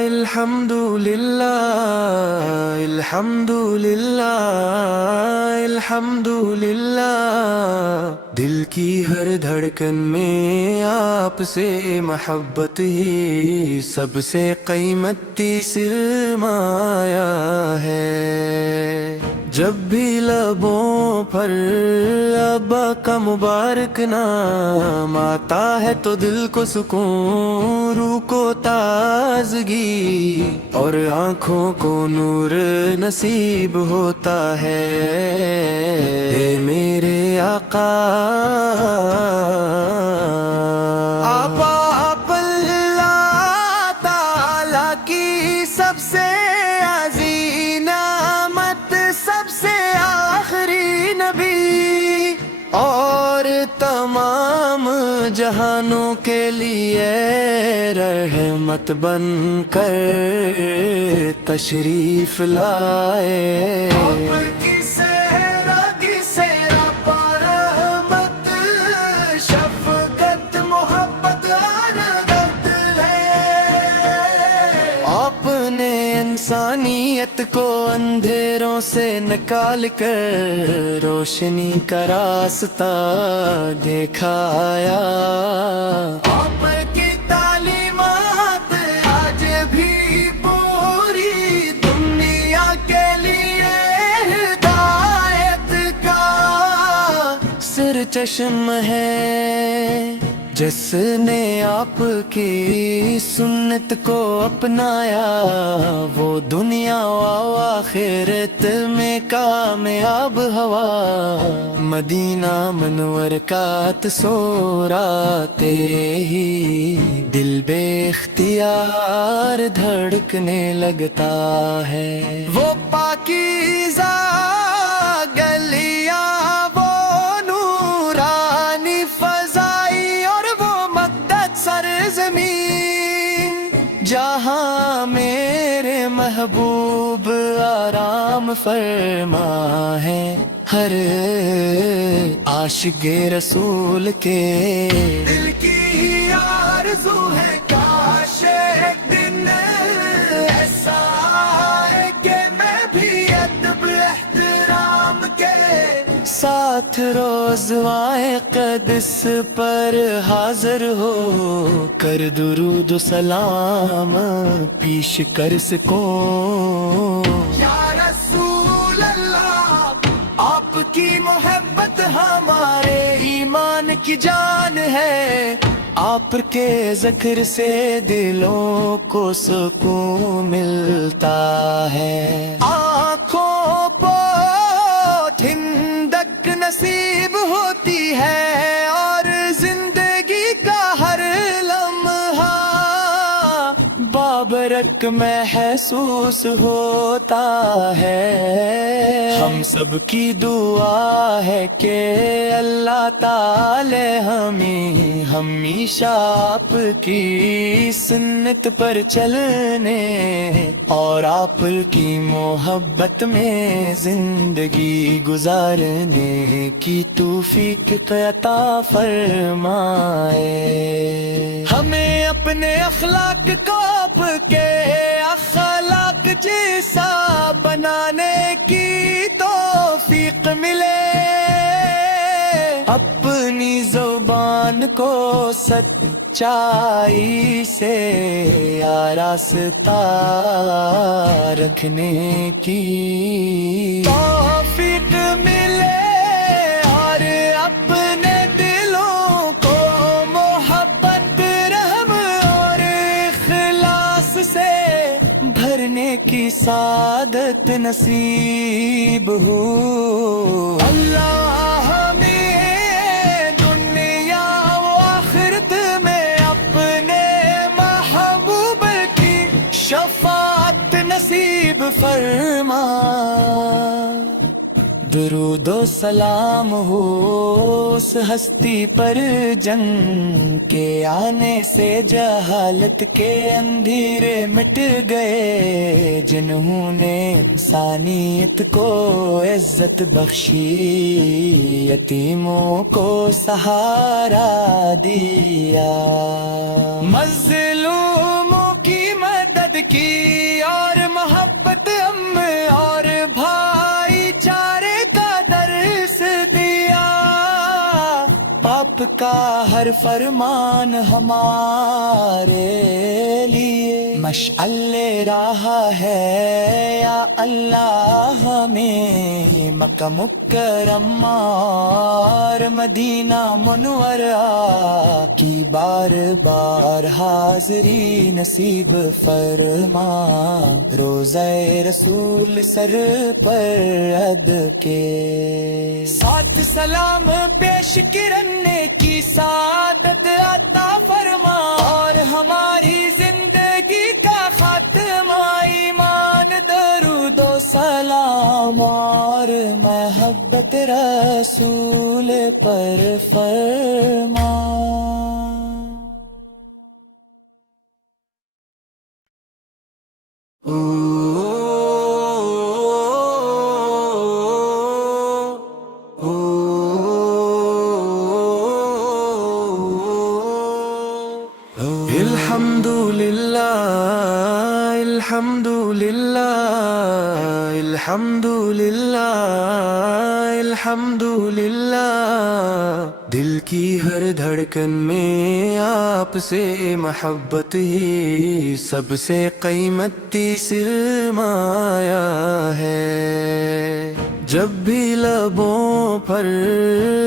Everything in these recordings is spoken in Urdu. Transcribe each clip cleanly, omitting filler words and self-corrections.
الحمد للہ الحمد للہ الحمد للہ، دل کی ہر دھڑکن میں آپ سے محبت ہی سب سے قیمتی سرمایہ ہے۔ جب بھی لبوں پر ابا کا مبارک نام آتا ہے تو دل کو سکون، روح کو تازگی اور آنکھوں کو نور نصیب ہوتا ہے۔ اے میرے آقا آپ اللہ تعالیٰ کی سب سے عظیم نعمت، سب سے آخری نبی اور تمام جہانوں کے لیے رحمت بن کر تشریف لائے۔ آپ کی صحرا کی صحرا پر رحمت، شفقت، محبت درد ہے۔ آپ نے انسانیت کو اندھیروں سے نکال کر روشنی کا راستہ دکھایا۔ آپ کی تعلیمات آج بھی پوری دنیا کے لیے ہدایت کا سر چشم ہے۔ جس نے آپ کی سنت کو اپنایا وہ دنیا و آخرت میں کامیاب ہوا۔ مدینہ منور کا تصور آتے ہی دل بے اختیار دھڑکنے لگتا ہے۔ وہ پاکیزہ گلیاں، وہ نورانی فضائی اور وہ مقدس سرزمین جہاں میرے محبوب آرام فرما ہے۔ ہر عاشق رسول کے دل کی آرزو ہے کاش ایک دن ایسا آئے کہ میں بھی ادب احترام کے ساتھ روزوائے قدس پر حاضر ہو کر درود و سلام پیش کر سکوں۔ یا رسول اللہ، آپ کی محبت ہمارے ایمان کی جان ہے۔ آپ کے ذکر سے دلوں کو سکون ملتا ہے۔ آنکھوں کو ٹھنڈک نصیب ہوتی ہے اور زندگی کا ہر لمحہ بابرک محسوس ہوتا ہے۔ ہم سب کی دعا ہے کہ اللہ تعالی ہمیں ہمیشہ آپ کی سنت پر چلنے اور آپ کی محبت میں زندگی گزارنے کی توفیق عطا فرمائے۔ ہمیں اپنے اخلاق کو آپ کے اخلاق جیسا بنانے کی توفیق ملے۔ اپنی زبان کو سچائی سے آراستہ رکھنے کی توفیق ملے اور اپنے دلوں کو محبت، رحم اور اخلاص سے بھرنے کی سعادت نصیب ہو۔ اللہ ہمیں دنیا و آخرت میں اپنے محبوب کی شفاعت نصیب فرما۔ درود و سلام ہو اس ہستی پر جن کے آنے سے جہالت کے اندھیرے مٹ گئے، جنہوں نے انسانیت کو عزت بخشی، یتیموں کو سہارا دیا، مظلوموں کی مدد کی کا ہر فرمان ہمارے لیے مشعل راہ ہے یا اللہ ہمیں مکہ مکرمہ اور مدینہ منورہ کی بار بار حاضری نصیب فرما روزہ رسول سر پر عد کے ساتھ سلام پیش کرنے کی سعادت عطا فرما اور ہماری زندگی کا خاتمہ ایمان درود و سلام اور محبت رسول پر فرما الحمدللہ دل کی ہر دھڑکن میں آپ سے محبت ہی سب سے قیمتی سرمایہ ہے جب بھی لبوں پر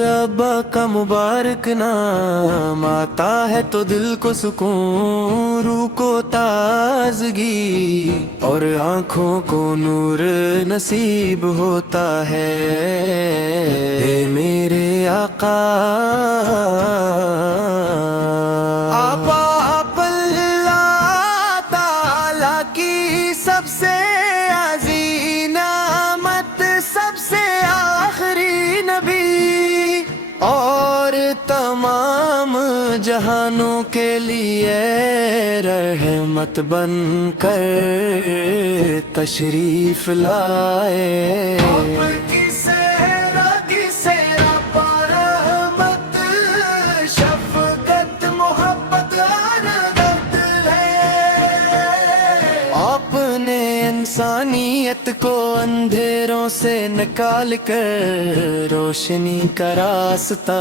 ابا کا مبارک نام آتا ہے تو دل کو سکون روح کو تازگی اور آنکھوں کو نور نصیب ہوتا ہے اے میرے آقا آپ اللہ تعالی کی سب سے عظیم نعمت سب سے آخری نبی اور تمام جہانوں کے لیے رحمت بن کر تشریف لائے آپ کی صحرا کی صحرا پر رحمت شفقت محبت درد ہے آپ نے انسانیت کو اندھیروں سے نکال کر روشنی کا راستہ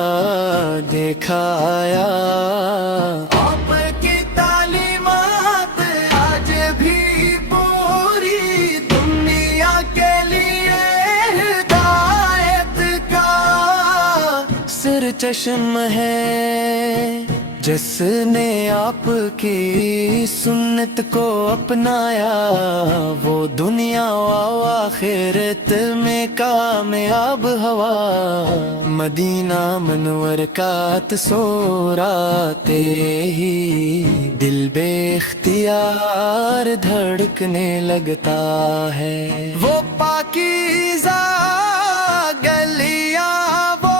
دکھایا آپ کی تعلیمات آج بھی پوری دنیا کے لیے ہدایت کا سر چشم ہے جس نے آپ کی سنت کو اپنایا وہ دنیا و آخرت میں کامیاب ہوا مدینہ منور کا تصور آتے ہی دل بے اختیار دھڑکنے لگتا ہے وہ پاکیزہ گلیاں وہ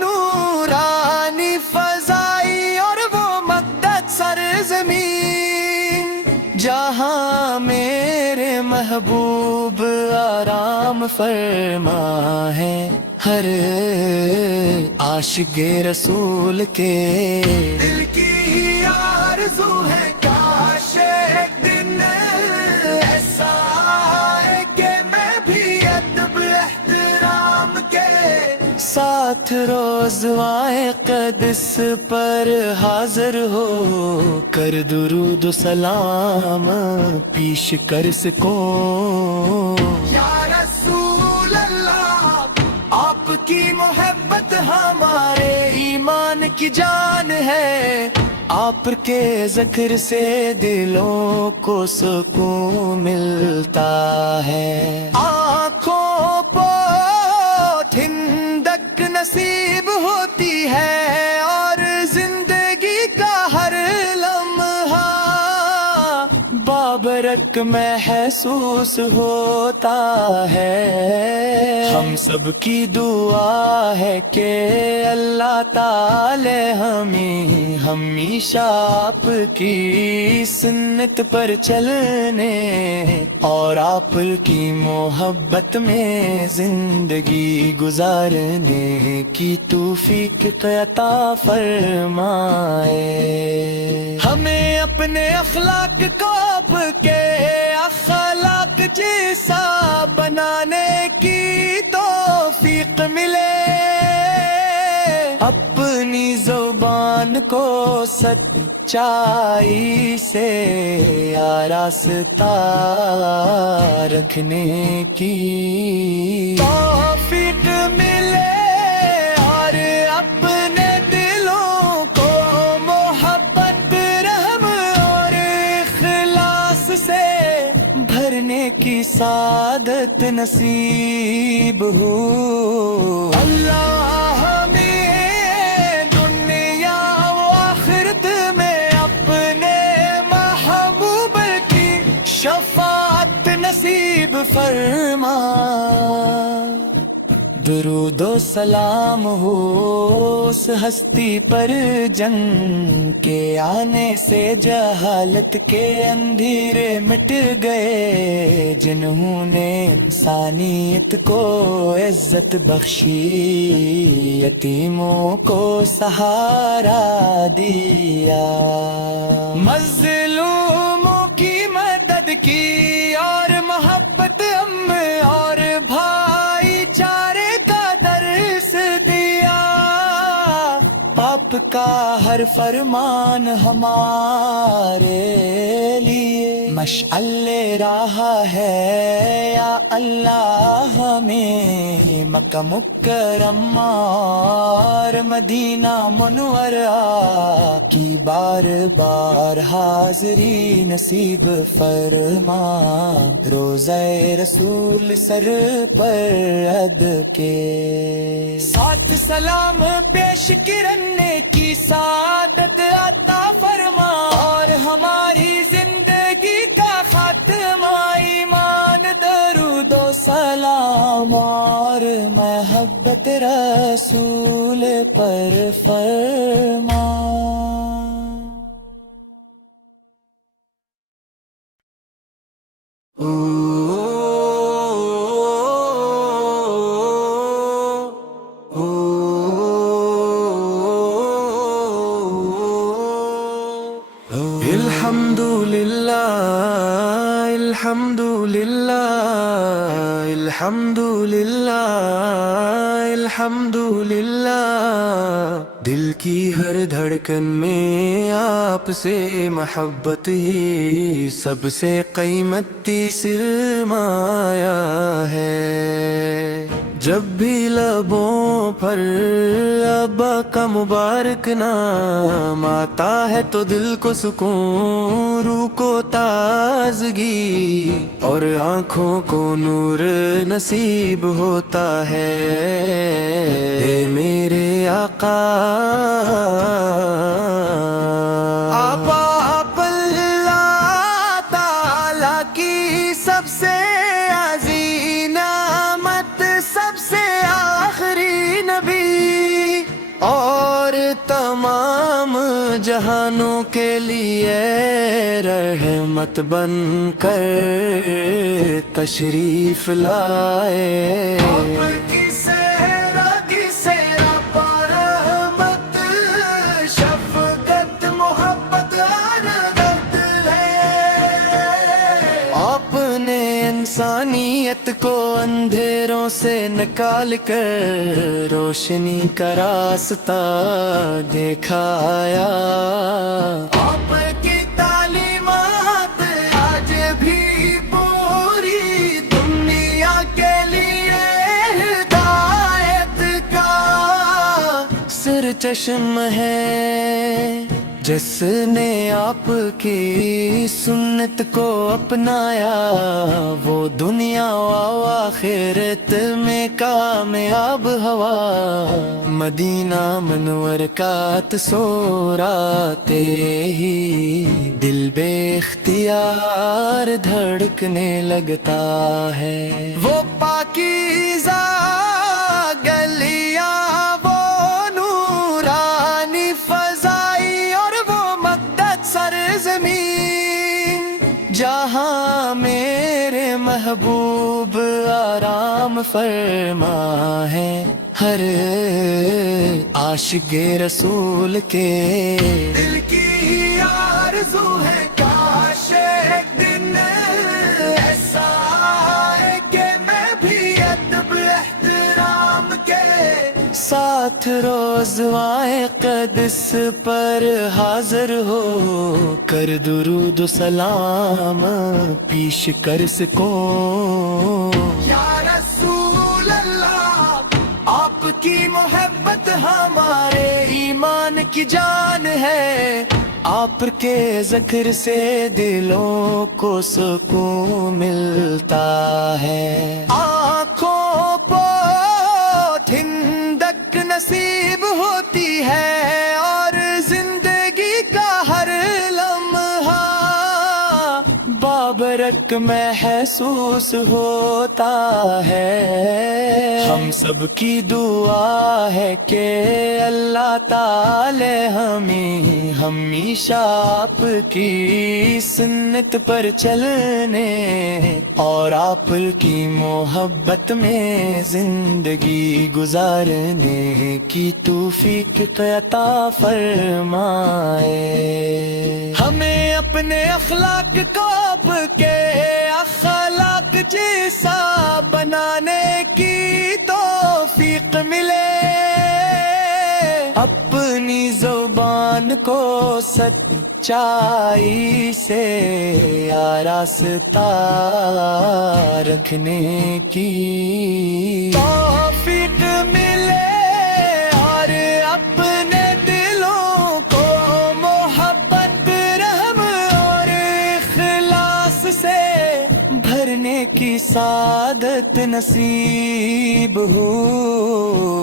نورانی فضائی اور وہ مقدس سرزمین جہاں میرے محبوب آرام فرما ہے ہر عاشق رسول کے دل کی آرزو ہے کاش ایک دن ایسا آئے کہ میں بھی ادب احترام کے ساتھ روز آئے قدس پر حاضر ہو کر درود و سلام پیش کر سکوں یا رسول اللہ آپ کی محبت ہمارے ایمان کی جان ہے آپ کے ذکر سے دلوں کو سکون ملتا ہے آنکھوں پہ ٹھنڈک نصیب ہوتی ہے اور زندگی کا ہر لمحہ بابرک محسوس ہوتا ہے ہم سب کی دعا ہے کہ اللہ تعالی ہمیں ہمیشہ آپ کی سنت پر چلنے اور آپ کی محبت میں زندگی گزارنے کی توفیق عطا فرمائے ہمیں اپنے اخلاق کو آپ کے اخلاق جیسا بنانے کی توفیق ملے اپنی زبان کو سچائی سے آراستہ رکھنے کی توفیق ملے اور اپنے دلوں کو محبت رحم اور اخلاص سے بھرنے کی سعادت نصیب ہو اللہ شفاعت نصیب فرما درود و سلام ہو اس ہستی پر جن کے آنے سے جہالت کے اندھیرے مٹ گئے جنہوں نے انسانیت کو عزت بخشی یتیموں کو سہارا دیا مظلوموں کی مدد کی اور محبت اور بھائی چارے کا درس دیا آپ کا ہر فرمان ہمارے لیے مشعل راہ ہے یا اللہ ہمیں مکہ مکرمہ اور مدینہ منورہ کی بار بار حاضری نصیب فرما روزہ رسول سر پر عد کے ساتھ سلام پیش کرنے کی سعادت عطا فرما اور ہماری زندگی کا خاتمہ ایمان درود و سلام اور محبت رسول پر فرما الحمدللہ دل کی ہر دھڑکن میں آپ سے محبت ہی سب سے قیمتی سرمایہ ہے جب بھی لبوں پر ابا کا مبارک نام آتا ہے تو دل کو سکون روح کو تازگی اور آنکھوں کو نور نصیب ہوتا ہے اے میرے آقا آپ اللہ تعالی کی سب سے عظیم نعمت سب سے آخری نبی اور تمام جہانوں کے لیے رحمت بن کر تشریف لائے انسانیت کو اندھیروں سے نکال کر روشنی کا راستہ دکھایا آپ کی تعلیمات آج بھی پوری دنیا کے لیے ہدایت کا سر چشم ہے جس نے آپ کی سنت کو اپنایا وہ دنیا و آخرت میں کامیاب ہوا مدینہ منور کا تصور آتے ہی دل بے اختیار دھڑکنے لگتا ہے وہ پاکیزہ گلیاں وہ نورانی فضائی سرزمین جہاں میرے محبوب آرام فرما ہے ہر عاشق رسول کے دل کی آرزو ہے کاش ایک دن ایسا آئے کہ میں بھی ادب احترام کے ساتھ روزوائے قدس پر حاضر ہو کر درود و سلام پیش کر سکو یا رسول اللہ آپ کی محبت ہمارے ایمان کی جان ہے آپ کے ذکر سے دلوں کو سکون ملتا ہے آنکھوں پہ ٹھنڈک نصیب ہوتی ہے اور زندگی کا ہر لمحہ بابرک محسوس ہوتا ہے ہم سب کی دعا ہے کہ اللہ تعالی ہمیں ہمیشہ آپ کی سنت پر چلنے اور آپ کی محبت میں زندگی گزارنے کی توفیق عطا فرمائے ہمیں اپنے اخلاق کو آپ کے اخلاق جیسا بنانے کی توفیق ملے اپنی زبان کو سچائی سے آراستہ رکھنے کی توفیق ملے اور اپنے دلوں کو محبت رحم اور اخلاص سے بھرنے کی سعادت نصیب ہو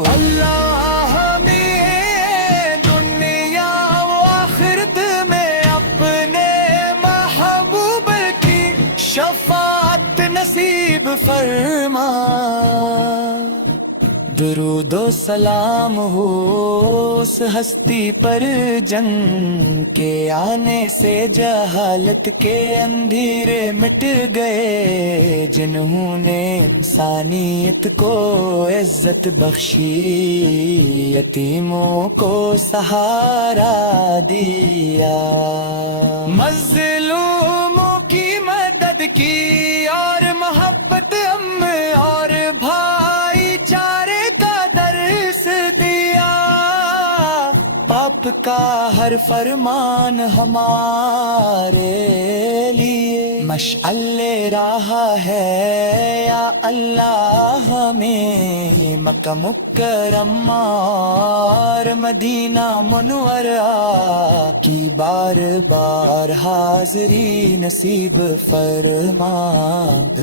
اللہ ہمیں دنیا و آخرت میں اپنے محبوب کی شفاعت نصیب فرما درود و سلام ہو اس ہستی پر جن کے آنے سے جہالت کے اندھیرے مٹ گئے جنہوں نے انسانیت کو عزت بخشی یتیموں کو سہارا دیا مظلوموں کی مدد کی اور محبت اور بھائی چارے آپ کا ہر فرمان ہمارے لیے مشعل راہ ہے یا اللہ ہمیں مکہ مکرمہ اور مدینہ منورہ کی بار بار حاضری نصیب فرما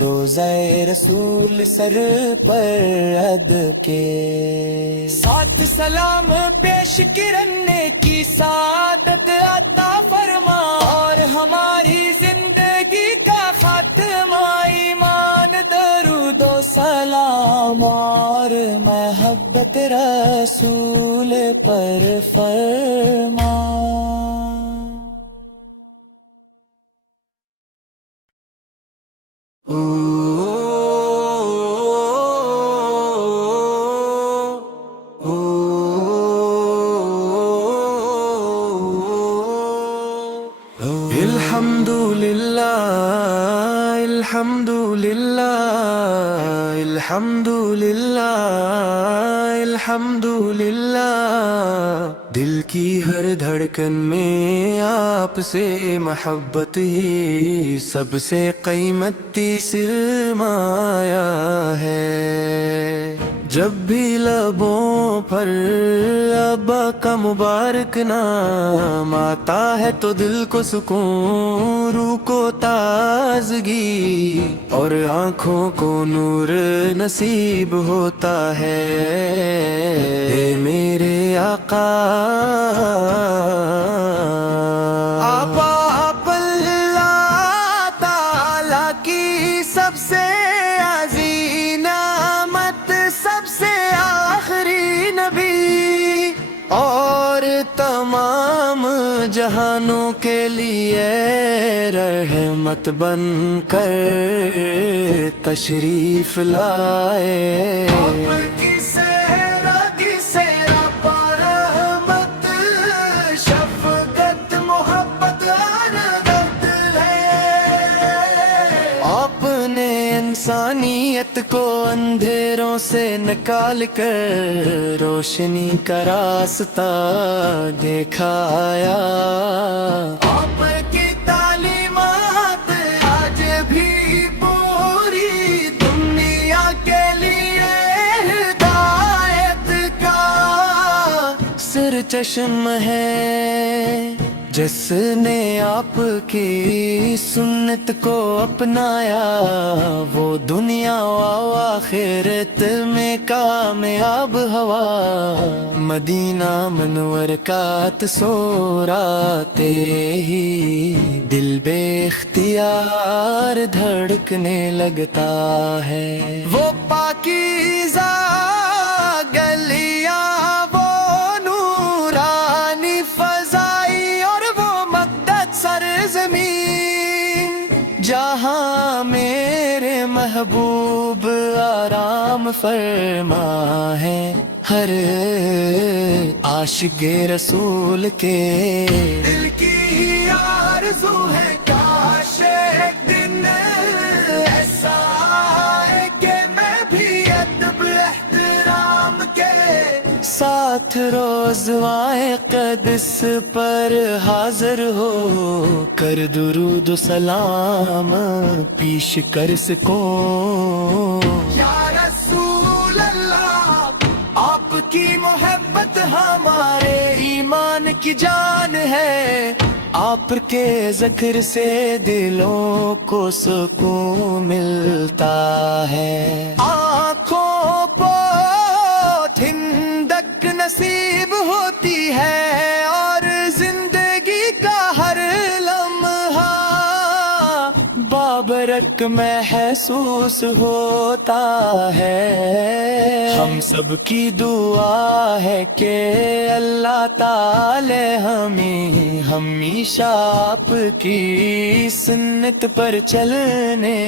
روزہ رسول سر پر عد کے ساتھ سلام پیش کرنے کی سعادت عطا فرما اور ہماری زندگی کا خاتمہ ایمان درود و سلام اور محبت رسول پر فرما الحمدللہ دل کی ہر دھڑکن میں آپ سے محبت ہی سب سے قیمتی سرمایہ ہے جب بھی لبوں پر ابا کا مبارک نام آتا ہے تو دل کو سکون روح کو تازگی اور آنکھوں کو نور نصیب ہوتا ہے اے میرے آقا آپ اللہ تعالی کی سب سے عظیم نعمت سب سے آخری نبی اور تمام جہانوں کے لیے رحمت بن کر تشریف لائے انسانیت کو اندھیروں سے نکال کر روشنی کا راستہ دکھایا۔ آپ کی تعلیمات آج بھی پوری دنیا کے لیے ہدایت کا سر چشم ہے۔ جس نے آپ کی سنت کو اپنایا وہ دنیا و آخرت میں کامیاب ہوا۔ مدینہ منور کا تصور آتے ہی دل بے اختیار دھڑکنے لگتا ہے۔ وہ پاکیزہ گلیاں، وہ نورانی فضائی اور وہ مقدس سرزمین جہاں میرے محبوب آرام فرما ہے۔ ہر عاشق رسول کے دل کی آرزو ہے کاش ایک دن ایسا آئے کہ میں بھی ادب احترام کے ساتھ روزوائے قدس پر حاضر ہو کر درود و سلام پیش کر سکوں۔ یا رسول اللہ، آپ کی محبت ہمارے ایمان کی جان ہے۔ آپ کے ذکر سے دلوں کو سکون ملتا ہے۔ آنکھوں کو ٹھنڈک نصیب ہوتی ہے اور زندگی کا ہر لمحہ بابرک محسوس ہوتا ہے۔ ہم سب کی دعا ہے کہ اللہ تعالی ہمیں ہمیشہ آپ کی سنت پر چلنے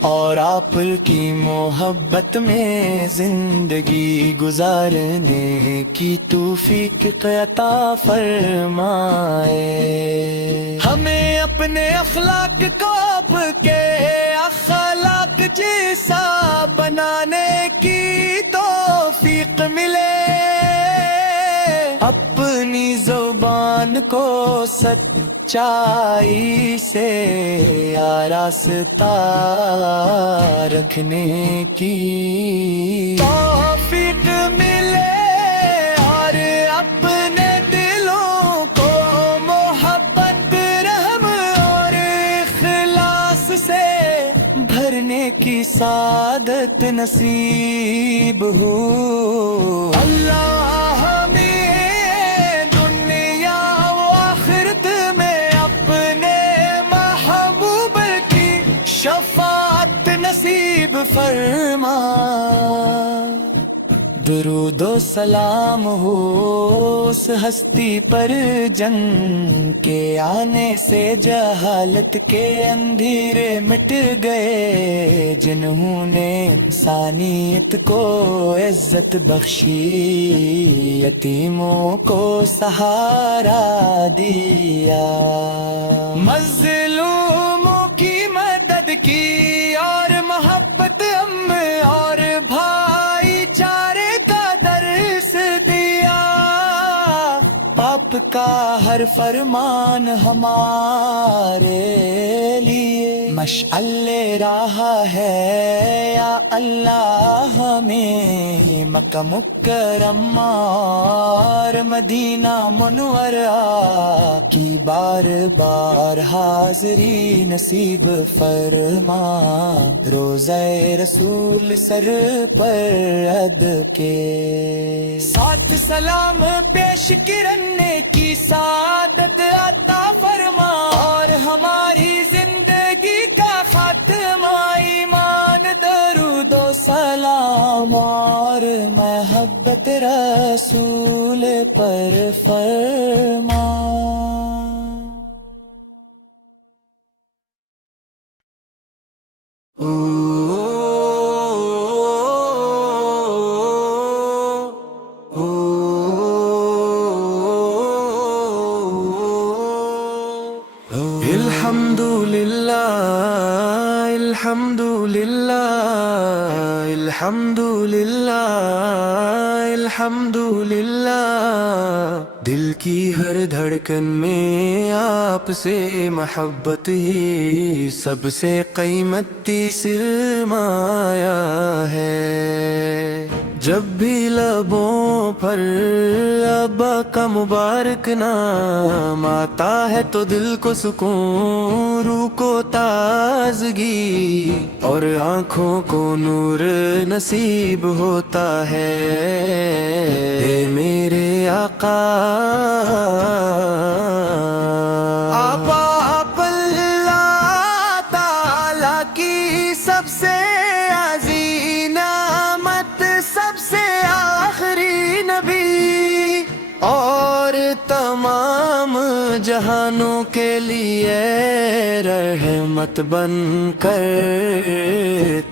اور آپ کی محبت میں زندگی گزارنے کی توفیق عطا فرمائے۔ ہمیں اپنے اخلاق کو آپ کے اخلاق جیسا بنانے کی توفیق ملے۔ اپنی زبان کو سچائی سے آراستہ رکھنے کی توفیق ملے اور اپنے دلوں کو محبت، رحم اور اخلاص سے بھرنے کی سعادت نصیب ہو۔ اللہ ہمیں دنیا و آخرت میں اپنے محبوب کی شفاعت نصیب فرما۔ درود و سلام ہو اس ہستی پر جن کے آنے سے جہالت کے اندھیرے مٹ گئے، جنہوں نے انسانیت کو عزت بخشی، یتیموں کو سہارا دیا، مظلوموں کی مدد کی اور محبت ہم اور بھائی چارے آپ کا ہر فرمان ہمارے لیے مشعل راہ ہے۔ یا اللہ ہمیں مکہ مکرمہ اور مدینہ منورہ کی بار بار حاضری نصیب فرما۔ روضہ رسول سر پر ادب کے ساتھ سلام پیش کرنے کی سعادت عطا فرما، اور ہماری زندگی کا خاتمہ ایمان، درود و سلام اور محبت رسول پر فرما۔ الحمد الحمدللہ الحمدللہ الحمدللہ، دل کی ہر دھڑکن میں آپ سے محبت ہی سب سے قیمتی سرمایہ ہے۔ جب بھی لبوں پر ابا کا مبارک نام آتا ہے تو دل کو سکون، روح کو تازگی اور آنکھوں کو نور نصیب ہوتا ہے۔ اے میرے آقا آپ اللہ تعالیٰ کی سب سے عظیم نعمت، سب سے آخری نبی اور تمام جہانوں کے لیے رحمت بن کر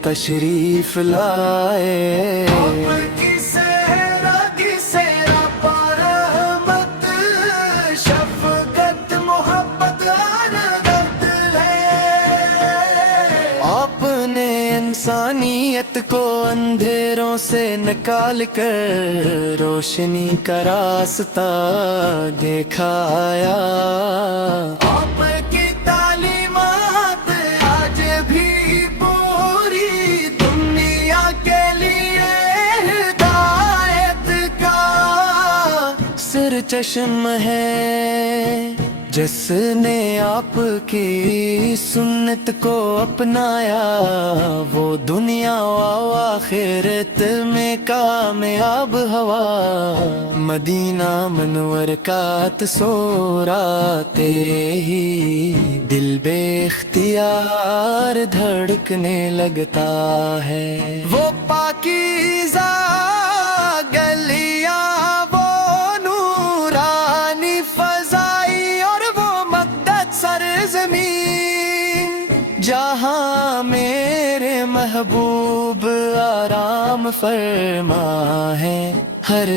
تشریف لائے۔ انسانیت کو اندھیروں سے نکال کر روشنی کا راستہ دکھایا۔ آپ کی تعلیمات آج بھی پوری دنیا کے لیے ہدایت کا سر چشم ہے۔ جس نے آپ کی سنت کو اپنایا وہ دنیا و آخرت میں کامیاب ہوا۔ مدینہ منور کا تصور آتے ہی دل بے اختیار دھڑکنے لگتا ہے۔ وہ پاکیزہ گلیاں، وہ نورانی فضائی اور وہ مقدس سرزمین جہاں میرے محبوب آرام فرما ہے۔ ہر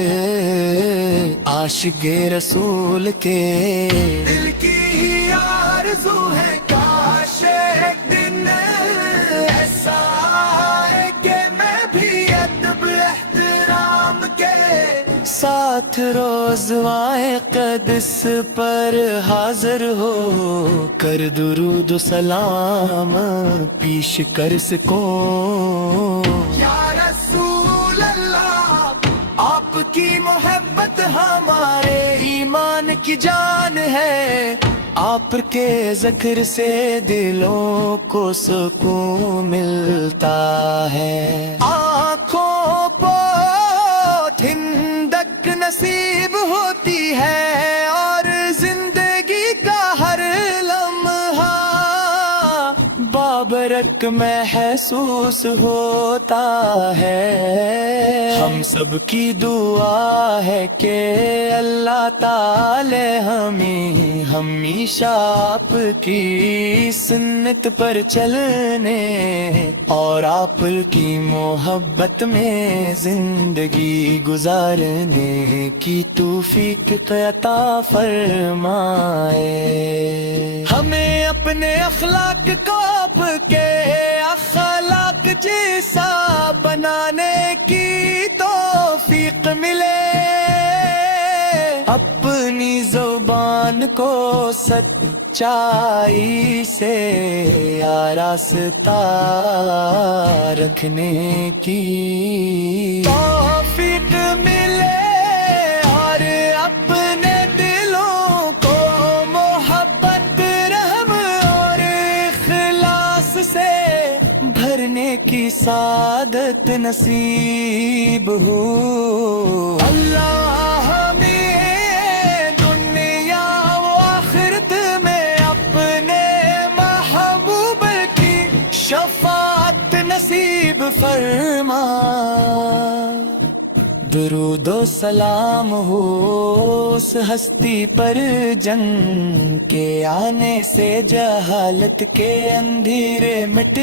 عاشق رسول کے دل کی آرزو ہے کاش ایک دن ایسا ہے کہ میں بھی ادب احترام کے ساتھ روزوائے قدس پر حاضر ہو کر درود و سلام پیش کر سکوں۔ یا رسول اللہ، آپ کی محبت ہمارے ایمان کی جان ہے۔ آپ کے ذکر سے دلوں کو سکون ملتا ہے۔ آنکھوں کو ٹھنڈک نصیب ہوتی ہے اور زندگی کا ہر لمحہ بابرک محسوس ہوتا ہے۔ ہم سب کی دعا ہے کہ اللہ تعالی ہمیں ہمیشہ آپ کی سنت پر چلنے اور آپ کی محبت میں زندگی گزارنے کی توفیق عطا فرمائے۔ ہمیں اپنے اخلاق کو آپ کے اخلاق جیسا بنانے کی توفیق ملے۔ اپنی زبان کو سچائی سے آراستہ رکھنے کی توفیق ملے اور اپنے دلوں کو محبت، رحم اور اخلاص سے بھرنے کی سعادت نصیب ہو۔ اللہ شفاعت نصیب فرما۔ درود و سلام ہو اس ہستی پر جن کے آنے سے جہالت کے اندھیرے مٹ